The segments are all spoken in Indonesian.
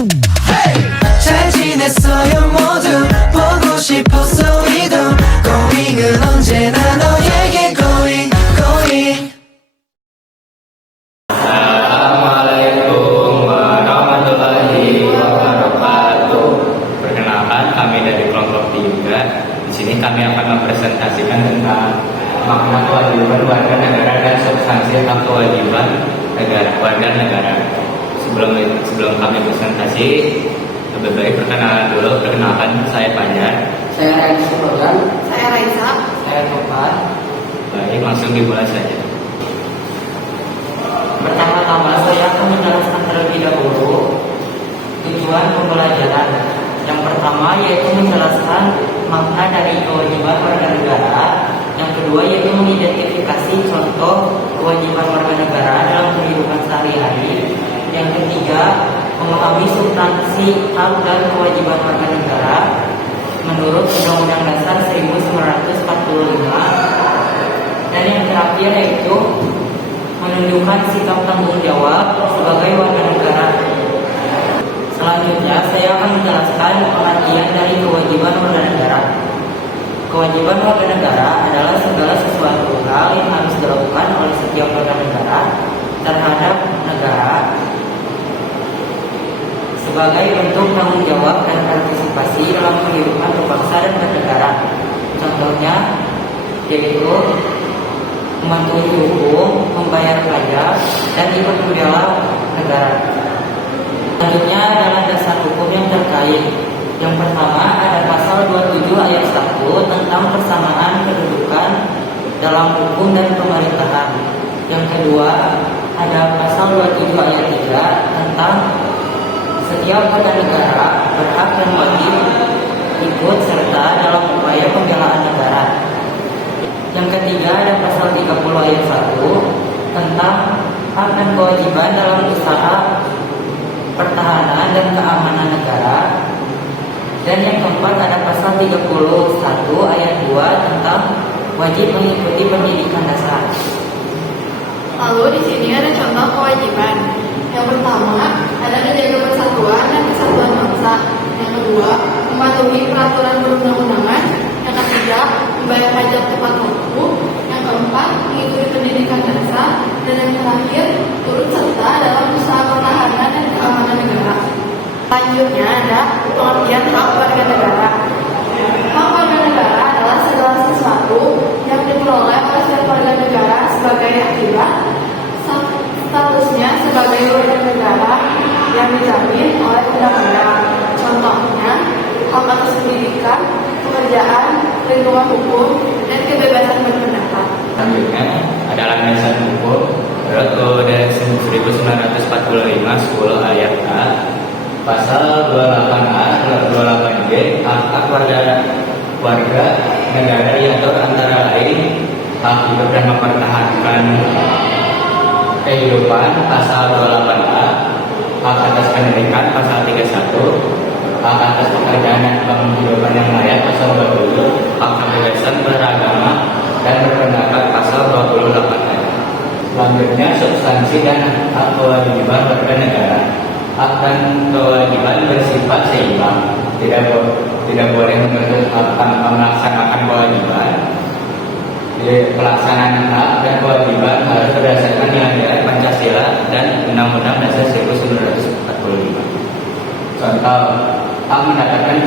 잘 지냈어요 모두 보고 싶었어 우리도 고잉은 언제나 너에게 고잉 고잉. Assalamualaikum warahmatullahi wabarakatuh. Perkenalkan, kami dari kelompok 3. Di sini kami akan mempresentasikan tentang makna kewajiban warga negara dan substansi hak kewajiban warga negara. Sebelum kami presentasi, lebih baik perkenalan dulu. Perkenalkan, saya Fajar. Saya Raisa Logan. Saya Raisa. Saya Topan. Baik, langsung dimulai saja. Pertama-tama saya akan menjelaskan terlebih dahulu tujuan pembelajaran. Yang pertama yaitu menjelaskan makna dari kewajiban warga negara. Yang kedua yaitu mengidentifikasi contoh kewajiban warga negara dalam kehidupan sehari-hari. Yang ketiga, memahami substansi hak dan kewajiban warga negara menurut Undang-Undang Dasar 1945. Dan yang terakhir yaitu menunjukkan sikap tanggung jawab sebagai warga negara. Selanjutnya, saya akan menjelaskan pengertian dari kewajiban warga negara. Kewajiban warga negara adalah segala sesuatu hal yang harus dilakukan oleh setiap warga negara terhadap negara sebagai bentuk tanggung jawab dan partisipasi dalam kehidupan berbangsa dan bernegara. Contohnya yaitu mematuhi hukum, membayar pajak, dan ikut membela negara. Selanjutnya adalah dasar hukum yang terkait. Yang pertama ada pasal 27 ayat 1 tentang persamaan kedudukan dalam hukum dan pemerintahan. Yang kedua ada pasal 27 ayat 3 tentang setiap warga negara berhak dan wajib ikut serta dalam upaya pembelaan negara. Yang ketiga ada pasal 30 ayat 1 tentang hak dan kewajiban dalam usaha pertahanan dan keamanan negara. Dan yang keempat ada pasal 31 ayat 2 tentang wajib mengikuti pendidikan dasar. Lalu di sini ada contoh kewajiban. Yang pertama ada menjaga persatuan dan kesatuan bangsa. Yang kedua mematuhi peraturan perundang-undangan. Yang ketiga membayar pajak tepat waktu. Yang keempat mengikuti pendidikan dasar. Dan yang terakhir turut serta dalam usaha pertahanan dan keamanan negara. Selanjutnya ada pengertian hak warga negara. Hak warga negara adalah segala sesuatu yang diperoleh oleh setiap warga negara sebagai akibat statusnya sebagai warga negara yang dijamin oleh undang-undang. Contohnya hak atas pendidikan, pekerjaan, lingkungan hukum, dan kebebasan berpendapat. Selanjutnya adalah landasan hukum menurut UUD 1945 10 ayat A, pasal 28A, 28B, hak warga negara diatur antara lain hak hidup dan mempertahankan kehidupan pasal 28A, hak atas pendidikan pasal 31, hak atas pekerjaan dan penghidupan yang layak pasal 20, hak kebebasan beragama dan berpendapat pasal 28A. Selanjutnya substansi dan hak kewajiban warga negara. Hak dan kewajiban bersifat seimbang, tidak boleh menuntut tanpa melaksanakan kewajiban. Jadi, pelaksanaan hak dan kewajiban harus berdasarkan nilai-nilai Pancasila dan Undang-Undang Dasar 1945. Contoh, hak mendapatkan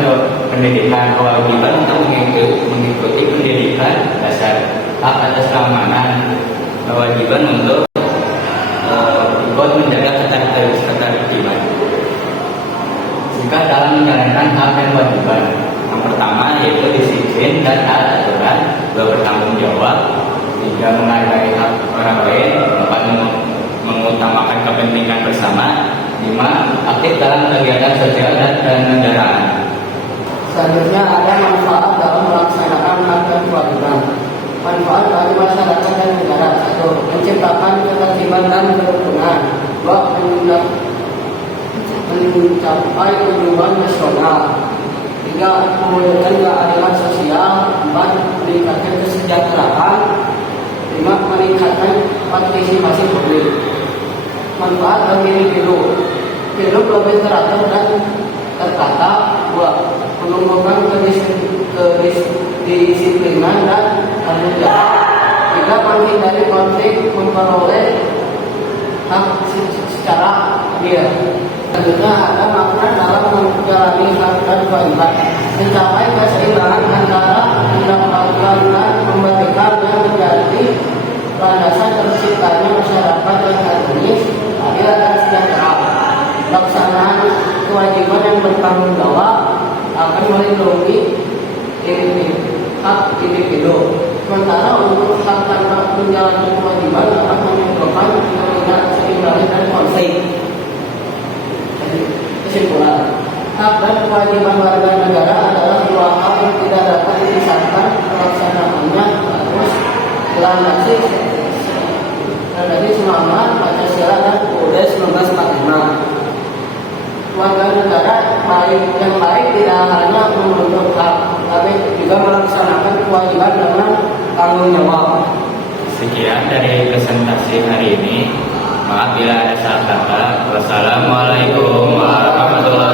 pendidikan, kewajiban untuk mengikuti pendidikan dasar, hak atas keamanan, kewajiban untuk ikut menjaga ketertiban. Jika dalam menjalankan hak dan kewajiban, yang pertama yaitu disiplin dan taat aturan, dua bertanggung jawab, tiga menghargai hak orang lain, empat mengutamakan kepentingan bersama, lima aktif dalam kegiatan sosial dan kenegaraan. Selanjutnya ada manfaat dalam melaksanakan hak dan kewajiban. Manfaat bagi masyarakat dan negara. 1. Menciptakan ketertiban dan kerukunan. 2. Mencapai tujuan nasional. 3. Mewujudkan keadilan sosial. 4. Meningkatkan kesejahteraan. 5. Meningkatkan partisipasi publik. Manfaat bagi individu. hidup lebih teratur dan tertata. 2. Menumbuhkan kedisiplinan dan tanggung jawab. 3. Menghindari konflik, memperoleh hak secara adil. Selanjutnya ada makna dalam menjalani hak dan kewajiban. Mencapai keseimbangan antara mendapatkan dan memberikan yang menjadi landasan terciptanya masyarakat yang harmonis, adil dan sejahtera. Pelaksanaan kewajiban yang bertanggung jawab akan melindungi hak individu. Sementara untuk hak tanpa menjalani kewajiban akan menimbulkan ketidakseimbangan dan konflik. Kesimpulan, hak dan kewajiban warga negara adalah dua hal yang tidak dapat dipisahkan. Pelaksanaannya harus dilandasi semangat Pancasila dan UUD 1945. Warga negara yang baik tidak hanya menuntut hak, tapi juga melaksanakan kewajiban dengan tanggung jawab. Sekian dari presentasi hari ini. Maaf bila ada salah kata. Wassalamualaikum warahmatullahi wabarakatuh.